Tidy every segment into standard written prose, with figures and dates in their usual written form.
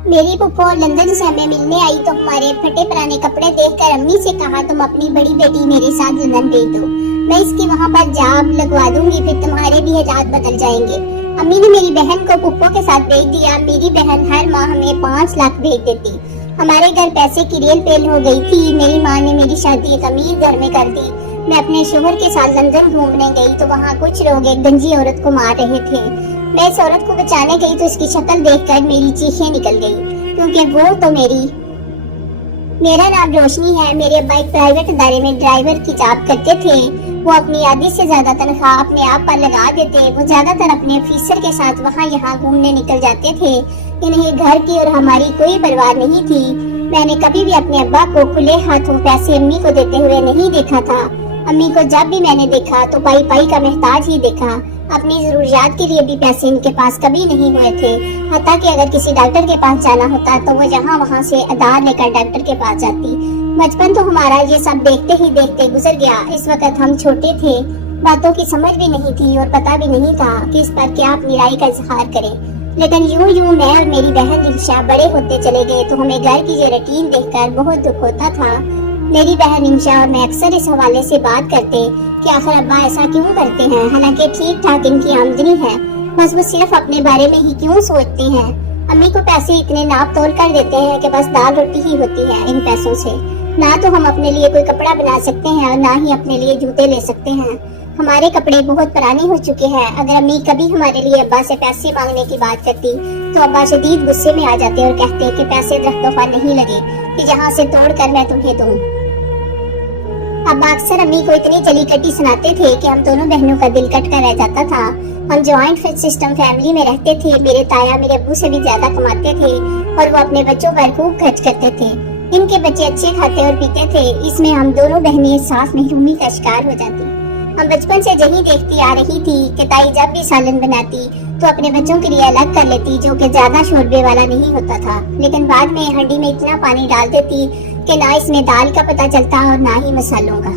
मेरी फूफो लंदन से हमें मिलने आई तो हमारे फटे पुराने कपड़े देखकर अम्मी से कहा तुम अपनी बड़ी बेटी मेरे साथ लंदन भेज दो, मैं इसकी वहाँ पर जॉब लगवा दूंगी, फिर तुम्हारे भी हालात बदल जाएंगे। अम्मी ने मेरी बहन को फूफो के साथ भेज दिया। मेरी बहन हर माह हमें 5 लाख भेज देती। हमारे घर पैसे की रेल पेल हो गई थी। मेरी माँ ने मेरी शादी एक अमीर घर में कर दी। मैं अपने शोहर के साथ लंदन घूमने गई तो वहाँ कुछ लोग एक गंजी औरत को मार रहे थे। मैं इस औरत को बचाने गई तो इसकी शक्ल देखकर मेरी चीखें निकल गई, क्योंकि वो तो मेरा नाम रोशनी है। मेरे अब्बा एक प्राइवेट इदारे में ड्राइवर की जॉब करते थे। वो अपनी आधी से ज्यादा तनख्वाह अपने आप पर लगा देते। वो ज्यादातर अपने ऑफिसर के साथ वहाँ यहाँ घूमने निकल जाते थे। इन्हें घर की और हमारी कोई परवाह नहीं थी। मैंने कभी भी अपने अब्बा को खुले हाथों पैसे अम्मी को देते हुए नहीं देखा था। अम्मी को जब भी मैंने देखा तो पाई पाई का मोहताज ही देखा। अपनी जरूरियात के लिए भी पैसे इनके पास कभी नहीं हुए थे। हत्ता कि अगर किसी डॉक्टर के पास जाना होता तो वो जहाँ वहाँ से आधार लेकर डॉक्टर के पास जाती। बचपन तो हमारा ये सब देखते ही देखते गुजर गया। इस वक्त हम छोटे थे, बातों की समझ भी नहीं थी और पता भी नहीं था कि इस पर क्या अपनी राय का इजहार करें। लेकिन यूं यूं मैं और मेरी बहन रिंशा बड़े होते चले गए तो हमें घर की ये रूटीन देखकर बहुत दुख होता था। मेरी बहन रिंशा और मैं अक्सर इस हवाले से बात करते कि आखिर अब्बा ऐसा क्यों करते हैं, हालांकि ठीक ठाक इनकी आमदनी है, बस वो सिर्फ अपने बारे में ही क्यों सोचते हैं। अम्मी को पैसे इतने नाप तोल कर देते हैं कि बस दाल रोटी ही होती है इन पैसों से। ना तो हम अपने लिए कोई कपड़ा बना सकते हैं और ना ही अपने लिए जूते ले सकते हैं। हमारे कपड़े बहुत पुराने हो चुके हैं। अगर अम्मी कभी हमारे लिए अब्बा से पैसे मांगने की बात करती तो अब्बा शदीद गुस्से में आ जाते और कहते कि पैसे दरख्तों पर नहीं लगे कि जहाँ से तोड़ कर मैं तुम्हें दूं। अब्बा अक्सर अम्मी को इतनी चली कटी सुनाते थे कि हम दोनों बहनों का दिल कट कर रह जाता था। हम जॉइंट सिस्टम फैमिली में रहते थे। मेरे ताया मेरे अब्बू से भी ज्यादा कमाते थे और वो अपने बच्चों पर खूब खर्च करते थे। इनके बच्चे अच्छे खाते और पीते थे, इसमें हम दोनों बहनें साफ महरूमी का शिकार हो जाती। हम बचपन से यही देखती आ रही थी कि ताई जब भी सालन बनाती तो अपने बच्चों के लिए अलग कर लेती, जो कि ज्यादा शोरबे वाला नहीं होता था। लेकिन बाद में हंडी में इतना पानी डाल देती कि ना इसमें दाल का पता चलता और ना ही मसालों का।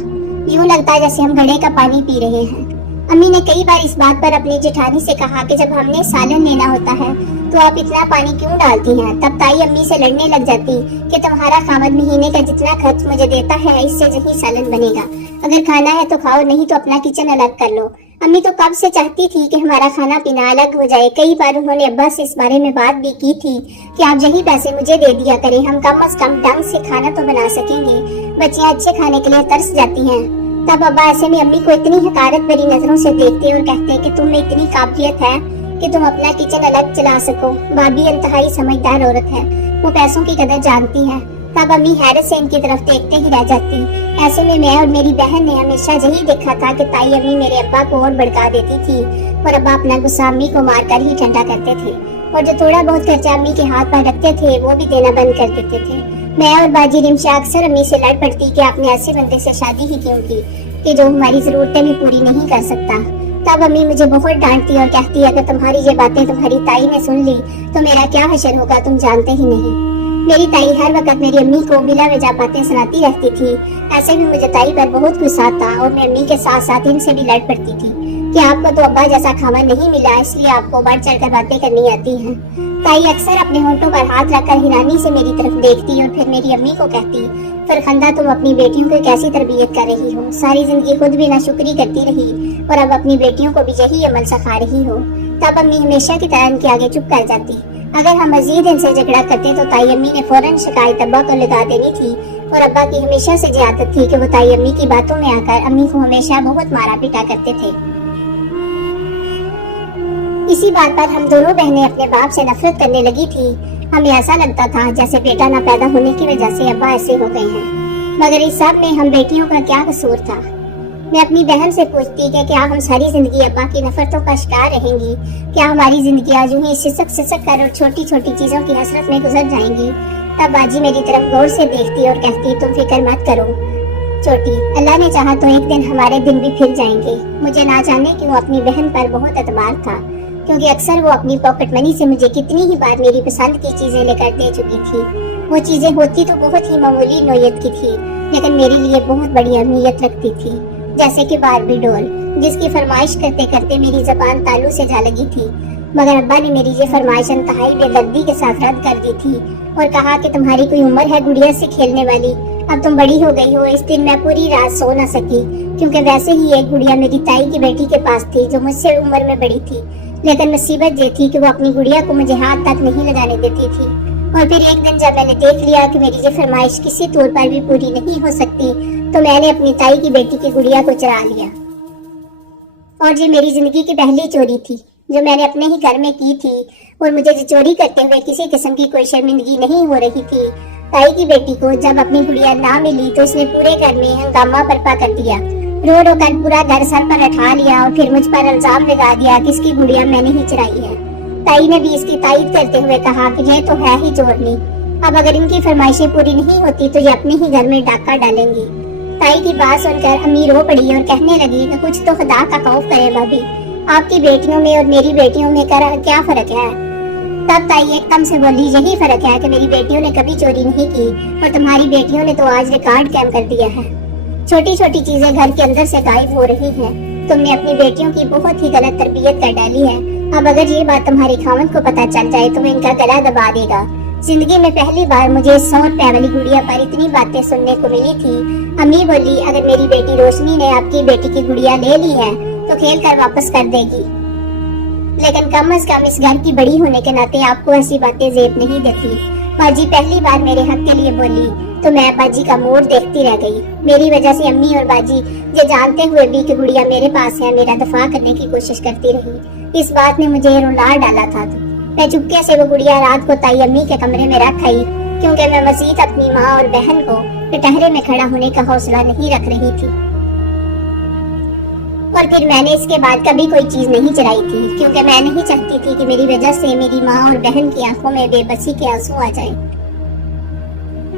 यूं लगता जैसे हम घड़े का पानी पी रहे हैं। अम्मी ने कई बार इस बात पर अपनी जेठानी से कहा कि जब हमने सालन लेना होता है तो आप इतना पानी क्यों डालती हैं। तब ताई अम्मी से लड़ने लग जाती कि तुम्हारा खामद महीने का जितना खर्च मुझे देता है इससे यही सालन बनेगा। अगर खाना है तो खाओ, नहीं तो अपना किचन अलग कर लो। अम्मी तो कब से चाहती थी कि हमारा खाना पीना अलग हो जाए। कई बार उन्होंने अब्बा से इस बारे में बात भी की थी कि आप यही पैसे मुझे दे दिया करें, हम कम से कम ढंग से खाना तो बना सकेंगे। बच्चियां अच्छे खाने के लिए तरस जाती हैं। तब अब्बा ऐसे में अम्मी को इतनी हकारत भरी नजरों से देखते और कहते कि तुम में इतनी काबिलियत है कि तुम अपना किचन अलग चला सको। भाभी इंतहाई समझदार औरत है, वो पैसों की कदर जानती है। तब अम्मी हैरत से इनकी तरफ देखते ही रह जाती। ऐसे में मैं और मेरी बहन ने हमेशा यही देखा था कि ताई अम्मी मेरे अब्बा को और भड़का देती थी और अब्बा अपना गुस्सा अम्मी को मारकर ही ठंडा करते थे और जो थोड़ा बहुत खर्चा अम्मी के हाथ पर रखते थे वो भी देना बंद कर देते थे। मैं और बाजी रिंशा अक्सर अम्मी से लड़ पड़ती कि आपने ऐसे बंदे से शादी ही क्यों की कि जो हमारी जरूरतें भी पूरी नहीं कर सकता। तब अम्मी मुझे बहुत डांटती और कहती अगर तुम्हारी ये बातें तुम्हारी ताई ने सुन ली तो मेरा क्या हशर होगा, तुम जानते ही नहीं। मेरी ताई हर वक्त मेरी अम्मी को बिला वजह बातें सुनाती रहती थी। ऐसे में मुझे ताई पर बहुत गुस्सा आता और मैं अम्मी के साथ साथ इनसे भी लड़ पड़ती थी कि आपको तो अब्बा जैसा खाना नहीं मिला, इसलिए आपको बढ़ चढ़ कर बातें करनी आती हैं। ताई अक्सर अपने होंठों पर हाथ रखकर हिरानी से मेरी तरफ देखती और फिर मेरी अम्मी को कहती फरखंदा तुम अपनी बेटियों की कैसी तरबियत कर रही हो, सारी जिंदगी खुद भी नाशुक्री करती रही और अब अपनी बेटियों को भी यही अमल सिखा रही हो। तब अम्मी हमेशा की तरह इनके आगे चुप कर जाती। अगर हम मजीद इनसे झगड़ा करते तो ताई अम्मी ने फौरन शिकायत अब्बा को लगा देनी थी और अब्बा की हमेशा से ये आदत थी कि वो ताई अम्मी की बातों में आकर अम्मी को हमेशा बहुत मारा पीटा करते थे। इसी बात पर हम दोनों बहनें अपने बाप से नफरत करने लगी थी। हमें ऐसा लगता था जैसे बेटा न पैदा होने की वजह से अब्बा ऐसे हो गए हैं, मगर इस सब में हम बेटियों का क्या कसूर था। मैं अपनी बहन से पूछती कि क्या हम सारी जिंदगी अब्बा की नफरतों का शिकार रहेंगी, क्या हमारी जिंदगी आज यूं ही सिसक सिसक कर और छोटी छोटी चीजों की हसरत में गुजर जाएंगी। तब बाजी मेरी तरफ गौर से देखती और कहती तुम फिक्र मत करो छोटी, अल्लाह ने चाहा तो एक दिन हमारे दिन भी फिर जाएंगे। मुझे ना जाने क्यों अपनी बहन पर बहुत एतबार था, क्योंकि अक्सर वो अपनी पॉकेट मनी से मुझे कितनी ही बार मेरी पसंद की चीजें लेकर दे चुकी थी। वो चीजें होती तो बहुत ही मामूली नौयत की थी, लेकिन मेरे लिए बहुत बड़ी अहमियत रखती थी। जैसे कि बारबी डॉल, जिसकी फरमाइश करते करते मेरी जबान तालू से जा लगी थी। मगर अब्बा ने मेरी ये फरमाइश इंतहाई बेदर्दी के साथ रद्द कर दी थी और कहा कि तुम्हारी कोई उम्र है गुड़िया से खेलने वाली, अब तुम बड़ी हो गई हो। इस दिन मैं पूरी रात सो न सकी, क्योंकि वैसे ही एक गुड़िया मेरी ताई की बेटी के पास थी जो मुझसे उम्र में बड़ी थी, लेकिन मुसीबत ये थी कि वो अपनी गुड़िया को मुझे हाथ तक नहीं लगाने देती थी। और फिर एक दिन जब मैंने देख लिया कि मेरी ये फरमाइश किसी तौर पर भी पूरी नहीं हो सकती, तो मैंने अपनी ताई की बेटी की गुड़िया को चुरा लिया। और ये मेरी जिंदगी की पहली चोरी थी जो मैंने अपने ही घर में की थी, और मुझे ये चोरी करते हुए किसी किस्म की कोई शर्मिंदगी नहीं हो रही थी। ताई की बेटी को जब अपनी गुड़िया ना मिली तो उसने पूरे घर में हंगामा बर्पा कर दिया, रो रो कर पूरा घर सर पर उठा लिया और फिर मुझ पर इल्जाम लगा दिया कि इसकी गुड़िया मैंने ही चुराई है। ताई ने भी इसकी तायद करते हुए कहा कि ये तो है ही चोरनी, अब अगर इनकी फरमाइशें पूरी नहीं होती तो ये अपने ही घर में डाका डालेंगी। ताई की बात सुनकर अम्मी रो पड़ी और कहने लगी कि कुछ तो खुदा का खौफ करे भाभी, आपकी बेटियों में और मेरी बेटियों में क्या फर्क है। तब ताई एकदम से बोली, यही फर्क है कि मेरी बेटियों ने कभी चोरी नहीं की और तुम्हारी बेटियों ने तो आज रिकॉर्ड कायम कर दिया है। छोटी छोटी चीजें घर के अंदर से गायब हो रही हैं। तुमने अपनी बेटियों की बहुत ही गलत तरबियत कर डाली है। अब अगर ये बात तुम्हारे खावंद को पता चल जाए तो वो इनका गला दबा देगा। जिंदगी में पहली बार मुझे 100 रुपए वाली गुड़िया पर इतनी बातें सुनने को मिली थी। अम्मी बोली, अगर मेरी बेटी रोशनी ने आपकी बेटी की गुड़िया ले ली है तो खेल कर वापस कर देगी, लेकिन कम से कम इस घर की बड़ी होने के नाते आपको ऐसी बातें जेब नहीं देती। बाजी पहली बार मेरे हक के लिए बोली तो मैं बाजी का मोड़ देखती रह गई। मेरी वजह से अम्मी और बाजी ये जानते हुए भी कि गुड़िया मेरे पास है, मेरा दफा करने की कोशिश करती रही। इस बात ने मुझे रुला डाला था। मैं चुपके से वो गुड़िया रात को ताई अम्मी के कमरे में रख आई, क्योंकि मैं मजीद अपनी माँ और बहन को कटहरे में खड़ा होने का हौसला नहीं रख रही थी। और फिर मैंने इसके बाद कभी कोई चीज नहीं चुराई थी, क्योंकि मैं नहीं चाहती थी कि मेरी वजह से मेरी माँ और बहन की आंखों में बेबसी के आंसू आ जाएं।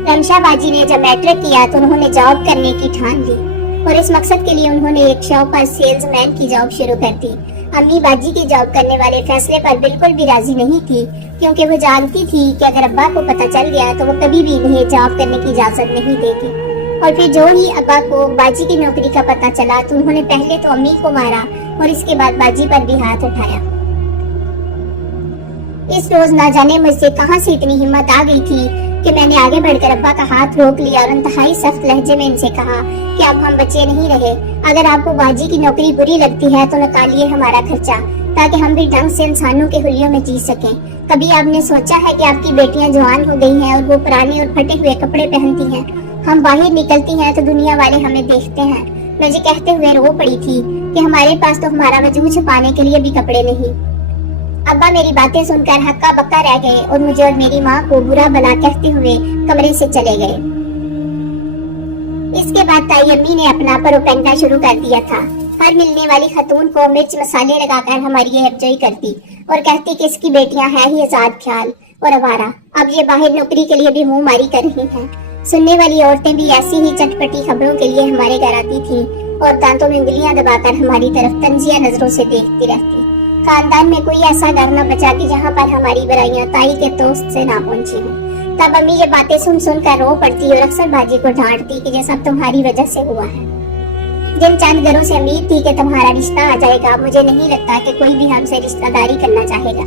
रमशा बाजी ने जब मैट्रिक किया तो उन्होंने जॉब करने की ठान ली और इस मकसद के लिए उन्होंने एक शॉप पर सेल्समैन की जॉब शुरू कर दी। अम्मी बाजी की जॉब करने वाले फैसले पर बिल्कुल भी राजी नहीं थी, क्योंकि वो जानती थी कि अगर अब्बा को पता चल गया तो वो कभी भी इन्हें जॉब करने की इजाजत नहीं देगी। और फिर जो ही अब्बा को बाजी की नौकरी का पता चला तो उन्होंने पहले तो अम्मी को मारा और इसके बाद बाजी पर भी हाथ उठाया। इस रोज ना जाने मुझसे कहां से इतनी हिम्मत आ गई थी कि मैंने आगे बढ़कर अब्बा का हाथ रोक लिया और इंतहाई सख्त लहजे में इनसे कहा कि अब हम बच्चे नहीं रहे। अगर आपको बाजी की नौकरी बुरी लगती है तो निकालिए हमारा खर्चा, ताकि हम भी ढंग से इंसानों के हुलियों में जी सकें। कभी आपने सोचा है कि आपकी बेटियां जवान हो गई हैं और वो पुराने और फटे हुए कपड़े पहनती हैं, हम बाहर निकलती हैं तो दुनिया वाले हमें देखते हैं। मुझे कहते हुए रो पड़ी थी कि हमारे पास तो हमारा वजूद छुपाने के लिए भी कपड़े नहीं। अब्बा मेरी बातें सुनकर हक्का बक्का रह गए और मुझे और मेरी माँ को बुरा भला कहते हुए कमरे से चले गए। इसके बाद ताई अम्मी ने अपना प्रोपेगेंडा शुरू कर दिया था। हर मिलने वाली खतून को मिर्च मसाले लगाकर हमारी हेफजोई करती और कहती कि इसकी बेटियां हैं ही आजाद ख्याल और आवारा, अब ये बाहर नौकरी के लिए भी मुंह मारी कर रही हैं। सुनने वाली औरतें भी ऐसी ही चटपटी खबरों के लिए हमारे घर आती थी और दांतों में उंगलियां दबाकर हमारी तरफ तंजिया नजरों से देखती रहती। खानदान में कोई ऐसा घर न बचा कि जहाँ पर हमारी बुराइयां ताई के दोस्त से ना पहुंची हो। तब अम्मी ये बातें सुन सुन कर रो पड़ती और अक्सर बाजी को डांटती कि ये सब तुम्हारी वजह से हुआ है। जिन चंद घरों से उम्मीद थी कि तुम्हारा रिश्ता आ जाएगा, मुझे नहीं लगता कि कोई भी हमसे रिश्तेदारी करना चाहेगा।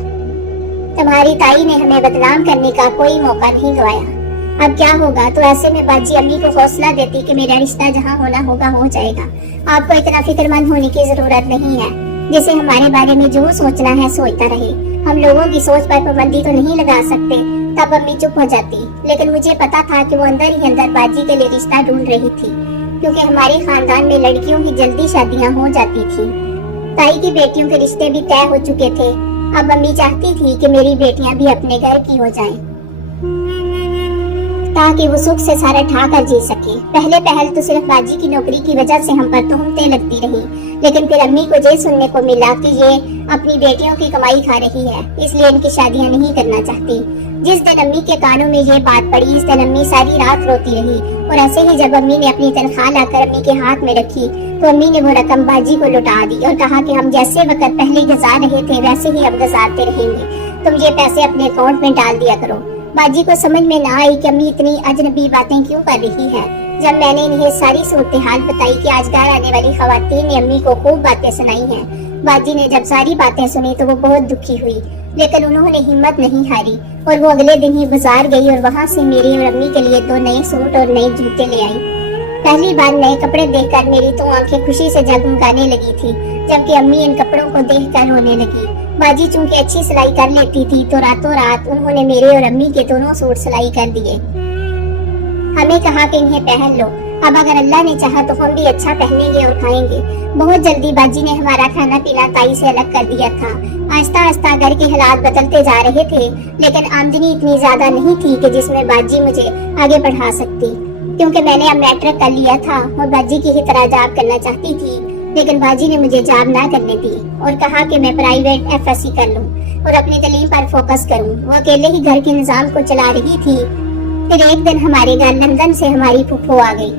तुम्हारी ताई ने हमें बदनाम करने का कोई मौका नहीं गवाया। अब क्या होगा? तो ऐसे में बाजी अम्मी को हौसला देती कि मेरा रिश्ता जहाँ होना होगा हो जाएगा, आपको इतना फिक्रमंद होने की जरूरत नहीं है। जिसे हमारे बारे में जो सोचना है सोचता रहे, हम लोगों की सोच पर पाबंदी तो नहीं लगा सकते। तब अम्मी चुप हो जाती, लेकिन मुझे पता था कि वो अंदर ही अंदर बाजी के लिए रिश्ता ढूंढ रही थी, क्योंकि हमारे खानदान में लड़कियों की जल्दी शादियां हो जाती थी। ताई की बेटियों के रिश्ते भी तय हो चुके थे। अब अम्मी चाहती थी कि मेरी बेटियां भी अपने घर की हो जाएं, ताकि वो सुख से सारा ठा कर जी सके। पहले पहल तो सिर्फ बाजी की नौकरी की वजह से हम पर तोहमतें लगती रही, लेकिन फिर अम्मी को ये सुनने को मिला कि ये अपनी बेटियों की कमाई खा रही है, इसलिए इनकी शादियां नहीं करना चाहती। जिस दिन अम्मी के कानों में ये बात पड़ी, इस दिन अम्मी सारी रात रोती रही। और ऐसे ही जब अम्मी ने अपनी तनख्वाह लाकर अम्मी के हाथ में रखी तो अम्मी ने वो रकम बाजी को लौटा दी और कहा कि हम जैसे वक्त पहले गुजार रहे थे वैसे ही अब गुजारते रहेंगे, तुम ये पैसे अपने अकाउंट में डाल दिया करो। बाजी को समझ में ना आई कि अम्मी इतनी अजनबी बातें क्यों कर रही है। जब मैंने इन्हें सारी सूरत हाल बताई कि आज घर आने वाली खवातीन ने अम्मी को खूब बातें सुनाई हैं, बाजी ने जब सारी बातें सुनी तो वो बहुत दुखी हुई, लेकिन उन्होंने हिम्मत नहीं हारी और वो अगले दिन ही बाजार गई और वहाँ से मेरी और अम्मी के लिए 2 नए सूट और नए जूते ले आई। पहली बार नए कपड़े देखकर मेरी तो आंखें खुशी से जगमगाने लगी थी, जबकि अम्मी इन कपड़ों को देखकर रोने लगी। बाजी चूंकि अच्छी सिलाई कर लेती थी तो रातों रात उन्होंने मेरे और अम्मी के दोनों सूट सिलाई कर दिए। हमें कहा कि इन्हें पहन लो, अब अगर अल्लाह ने चाहा तो हम भी अच्छा पहनेंगे और खाएंगे। बहुत जल्दी बाजी ने हमारा खाना पीना ताई से अलग कर दिया था। आहिस्ता आहिस्ता घर के हालात बदलते जा रहे थे, लेकिन आमदनी इतनी ज्यादा नहीं थी कि जिसमें बाजी मुझे आगे बढ़ा सकती, क्योंकि मैंने अब मैट्रिक कर लिया था और बाजी की ही तरह जॉब करना चाहती थी। लेकिन बाजी ने मुझे जॉब ना करने दी और कहा कि मैं प्राइवेट FSC कर लूं और अपनी तालीम पर फोकस करूं। वो अकेले ही घर के निजाम को चला रही थी। फिर एक दिन हमारे घर लंदन से हमारी फूफो आ गई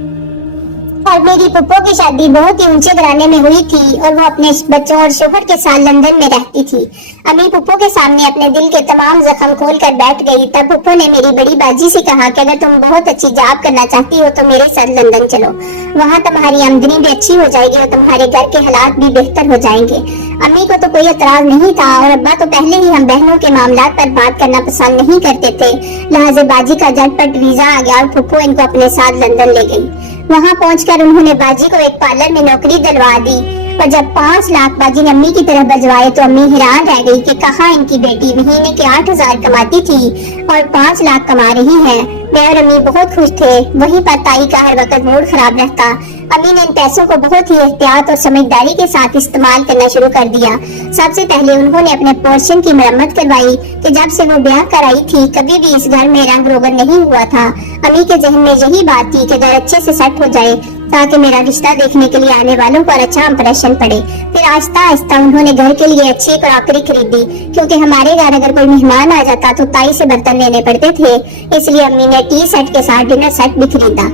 और मेरी फूफो की शादी बहुत ही ऊंचे घराने में हुई थी और वो अपने बच्चों और शोहर के साथ लंदन में रहती थी। अम्मी फूफो के सामने अपने दिल के तमाम जख्म खोल कर बैठ गई। तब फूफो ने मेरी बड़ी बाजी से कहा कि अगर तुम बहुत अच्छी जॉब करना चाहती हो तो मेरे साथ लंदन चलो, वहाँ तुम्हारी आमदनी भी अच्छी हो जाएगी और तुम्हारे घर के हालात भी बेहतर हो जाएंगे। अम्मी को तो कोई एतराज नहीं था और अब्बा तो पहले ही हम बहनों के मामलात पर बात करना पसंद नहीं करते थे। लिहाजा बाजी का झटपट वीजा आ गया और फूफो इनको अपने साथ लंदन ले गई। वहाँ पहुंचकर उन्होंने बाजी को एक पार्लर में नौकरी दिलवा दी और जब 5 लाख बाजी ने अम्मी की तरफ बजवाए तो अम्मी हैरान रह गई कि कहाँ इनकी बेटी महीने के 8,000 कमाती थी और 5 लाख कमा रही है। मैं और अम्मी बहुत खुश थे। वहीं पर ताई का हर वक्त मूड खराब रहता। अम्मी ने इन पैसों को बहुत ही एहतियात और समझदारी के साथ इस्तेमाल करना शुरू कर दिया। सबसे पहले उन्होंने अपने पोर्शन की मरम्मत करवाई कि जब से वो ब्याह कराई थी कभी भी इस घर में रंग रोगन नहीं हुआ था। अम्मी के जहन में यही बात थी कि घर अच्छे से सेट हो जाए ताकि मेरा रिश्ता देखने के लिए आने वालों पर अच्छा इंप्रेशन पड़े। फिर आहिस्ता आहिस्ता उन्होंने घर के लिए अच्छी क्रॉकरी खरीदी, क्योंकि हमारे घर अगर कोई मेहमान आ जाता तो ताई से बर्तन लेने पड़ते थे। इसलिए अम्मी ने टी सेट के साथ डिनर सेट भी खरीदा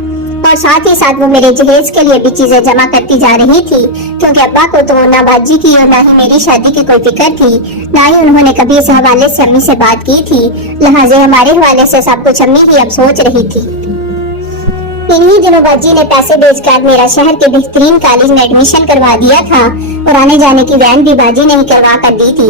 और साथ ही साथ वो मेरे जहेज के लिए भी चीजें जमा करती जा रही थी, क्योंकि अब्बा को तो ना बाजी की और ना ही मेरी शादी की कोई फिक्र थी, ना ही उन्होंने कभी इस हवाले से अम्मी से बात की थी। लिहाजा हमारे हवाले से सब कुछ अम्मी ही अब सोच रही थी। इन्हीं दिनों बाजी ने पैसे भेजकर मेरा शहर के बेहतरीन कॉलेज में एडमिशन करवा दिया था और आने जाने की वैन भी बाजी ने ही करवा कर दी थी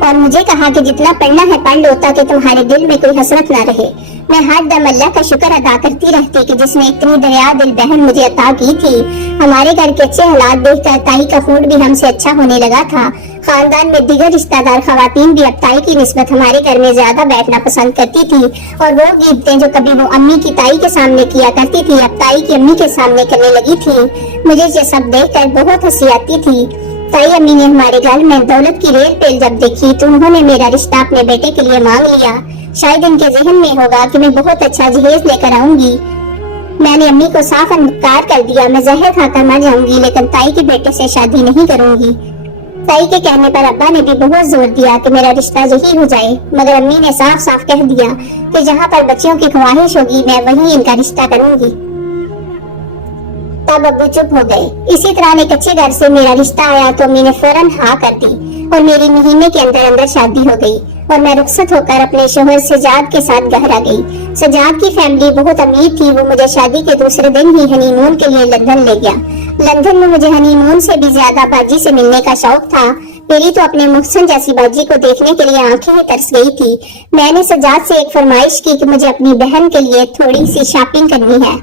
और मुझे कहा कि जितना पढ़ना है पढ़ लो ताकि तुम्हारे दिल में कोई हसरत ना रहे। मैं हर दम अल्लाह का शुक्र अदा करती रहती कि जिसने इतनी दरिया दिल बहन मुझे अता की थी। हमारे घर के अच्छे हालात देखकर ताई का फूड भी हमसे अच्छा होने लगा था। खानदान में दीगर रिश्तेदार खवातीन भी अब ताई की निस्बत हमारे घर में ज्यादा बैठना पसंद करती थी और वो गिफ्टें जो कभी वो अम्मी की ताई के सामने किया करती थी अब ताई की अम्मी के सामने करने लगी थी। मुझे ये सब देखकर बहुत हंसी आती थी। ताई अम्मी ने हमारे घर में दौलत की रेल पेल जब देखी तो उन्होंने मेरा रिश्ता अपने बेटे के लिए मांग लिया। शायद इनके जहन में होगा कि मैं बहुत अच्छा जहेज लेकर आऊंगी। मैंने अम्मी को साफ इनकार कर दिया। मैं जहर खाकर मर जाऊंगी लेकिन ताई के बेटे से शादी नहीं करूंगी। ताई के कहने पर अब्बा ने भी बहुत जोर दिया कि मेरा रिश्ता यही हो जाए, मगर अम्मी ने साफ साफ कह दिया कि जहाँ पर बच्चियों की ख्वाहिश होगी मैं वहीं इनका रिश्ता करूंगी। तब अब्बू चुप हो गए। इसी तरह एक अच्छे घर से मेरा रिश्ता आया तो अम्मी ने फौरन हाँ कर दी और मेरी महीने के अंदर अंदर शादी हो गई और मैं रुखसत होकर अपने शोहर सजाद के साथ घर आ गई। सजाद की फैमिली बहुत अमीर थी। वो मुझे शादी के दूसरे दिन ही हनीमून के लिए लंदन ले गया। लंदन में मुझे हनीमून से भी ज्यादा बाजी से मिलने का शौक था। मेरी तो अपने मुहसन जैसी बाजी को देखने के लिए आंखें ही तरस गई थी। मैंने सजाद से एक फरमाइश की कि मुझे अपनी बहन के लिए थोड़ी सी शॉपिंग करनी है,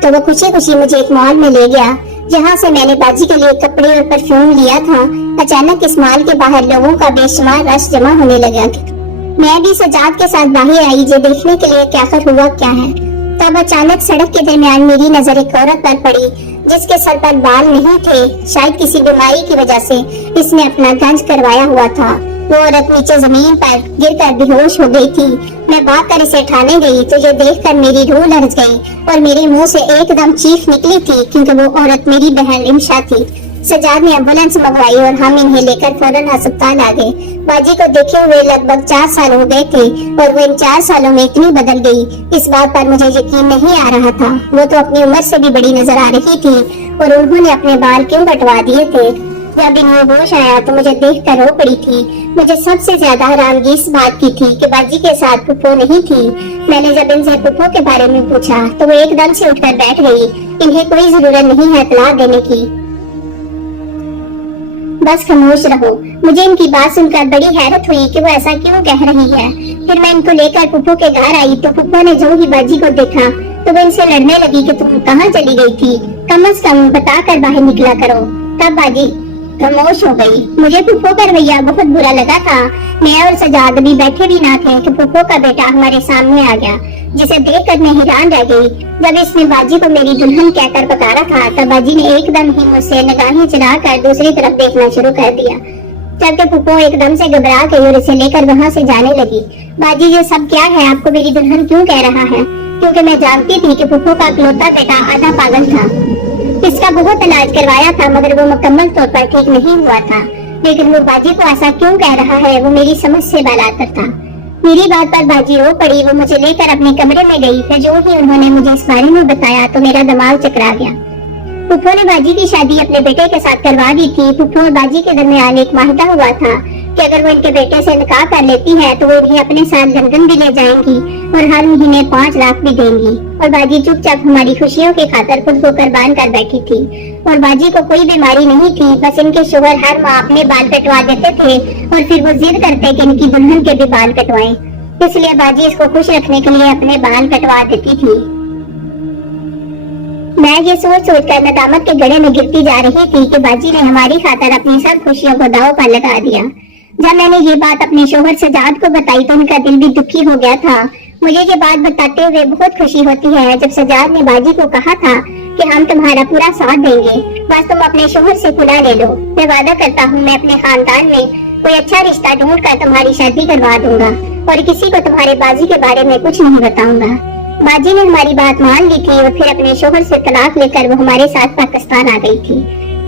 तो वो खुशी खुशी मुझे एक मॉल में ले गया जहाँ से मैंने बाजी के लिए कपड़े और परफ्यूम लिया था। अचानक इस मॉल के बाहर लोगों का बेशुमार रश जमा होने लगा। मैं भी सजाद के साथ बाहर आई ये देखने के लिए कि आखिर हुआ क्या है। तब अचानक सड़क के दरमियान मेरी नजर एक औरत पर पड़ी जिसके सर पर बाल नहीं थे। शायद किसी बीमारी की वजह से इसने अपना गंज करवाया हुआ था। वो औरत नीचे जमीन पर गिरकर बेहोश हो गई थी। मैं भागकर इसे उठाने गई तो ये देखकर मेरी रूह लरज गई और मेरे मुंह से एकदम चीख निकली थी, क्योंकि वो औरत मेरी बहन रिमशा थी। सजाद ने एम्बुलेंस मंगवाई और हम इन्हें लेकर फौरन अस्पताल आ गए। बाजी को देखे हुए लगभग 4 साल हो गए थे और वो इन 4 सालों में इतनी बदल गई, इस बात पर मुझे यकीन नहीं आ रहा था। वो तो अपनी उम्र से भी बड़ी नजर आ रही थी और उन्होंने अपने बाल क्यों कटवा दिए थे। जब इन्हें होश आया तो मुझे देखकर रो पड़ी थी। मुझे सबसे ज्यादा हैरानगी इस बात की थी कि बाजी के साथ फूफो नहीं थी। मैंने जब इनसे फूफो के बारे में पूछा तो वो एकदम से उठकर बैठ गई। इन्हें कोई जरूरत नहीं है इत्तला देने की। बस खामोश रहो। मुझे इनकी बात सुनकर बड़ी हैरत हुई कि वो ऐसा क्यों कह रही है। फिर मैं इनको लेकर फूफो के घर आई तो फूफो ने जो ही बाजी को देखा तो वो इनसे लड़ने लगी कि तुम कहाँ चली गई थी, कम से कम बता कर बाहर निकला करो। तब बाजी खामोश हो गई। मुझे फूफो का रवैया बहुत बुरा लगा था। मैं और सजाद भी बैठे भी ना थे कि फूफो का बेटा हमारे सामने आ गया, जिसे देखकर मैं हैरान रह गई। जब इसने बाजी को मेरी दुल्हन कहकर पुकारा था तब बाजी ने एकदम ही मुझसे निगाहें चढ़ाकर दूसरी तरफ देखना शुरू कर दिया। जबकि फूफो एकदम से घबरा गई और इसे लेकर वहाँ से जाने लगी। बाजी ये सब क्या है, आपको मेरी दुल्हन क्यों कह रहा है? क्योंकि मैं जानती थी कि फूफो का इकलौता बेटा आधा पागल था। इसका बहुत इलाज करवाया था मगर वो मुकम्मल तौर पर ठीक नहीं हुआ था। लेकिन वो बाजी को ऐसा क्यों कह रहा है, वो मेरी समझ से बालातर था। मेरी बात पर बाजी रो पड़ी। वो मुझे लेकर अपने कमरे में गई। फिर जो ही उन्होंने मुझे इस बारे में बताया तो मेरा दिमाग चकरा गया। फूफो ने बाजी की शादी अपने बेटे के साथ करवा दी थी। फूफो और बाजी के दरमियान एक माहिदा हुआ था कि अगर वो इनके बेटे से निकाह कर लेती है तो वो इन्हें अपने साथ लंदन भी ले जाएंगी और हर महीने 5 लाख भी देंगी। और बाजी चुपचाप हमारी खुशियों की खातिर खुद को कुर्बान कर बैठी थी। और बाजी को कोई बीमारी नहीं थी, बस इनके शोहर हर माह अपने बाल कटवा देते थे और फिर वो जिद करते कि इनकी दुल्हन के भी बाल कटवाएं। इसलिए बाजी इसको खुश रखने के लिए अपने बाल कटवा देती थी। मैं ये सोच कर नदामत के गड्ढे में गिरती जा रही थी कि बाजी ने हमारी खातिर अपनी सब खुशियों को दांव पर लगा दिया। जब मैंने ये बात अपने शोहर सजाद को बताई तो उनका दिल भी दुखी हो गया था। मुझे ये बात बताते हुए बहुत खुशी होती है जब सजाद ने बाजी को कहा था कि हम तुम्हारा पूरा साथ देंगे, बस तुम अपने शोहर से खुला ले लो। मैं वादा करता हूँ मैं अपने खानदान में कोई अच्छा रिश्ता ढूंढ कर तुम्हारी शादी करवा दूंगा और किसी को तुम्हारे बाजी के बारे में कुछ नहीं बताऊंगा। बाजी ने हमारी बात मान ली थी और फिर अपने शोहर से तलाक लेकर वो हमारे साथ पाकिस्तान आ गई थी।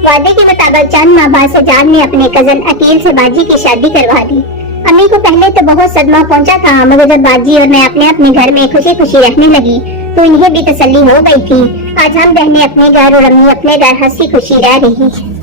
वादे के मुताबिक चंद माह बाद सजाद ने अपने कजन अकील से बाजी की शादी करवा दी। अम्मी को पहले तो बहुत सदमा पहुंचा था मगर जब बाजी और मैं अपने घर में खुशी खुशी रहने लगी तो इन्हें भी तसल्ली हो गई थी। आज हम बहनें अपने घर और अम्मी अपने घर हंसी खुशी रह रही हैं।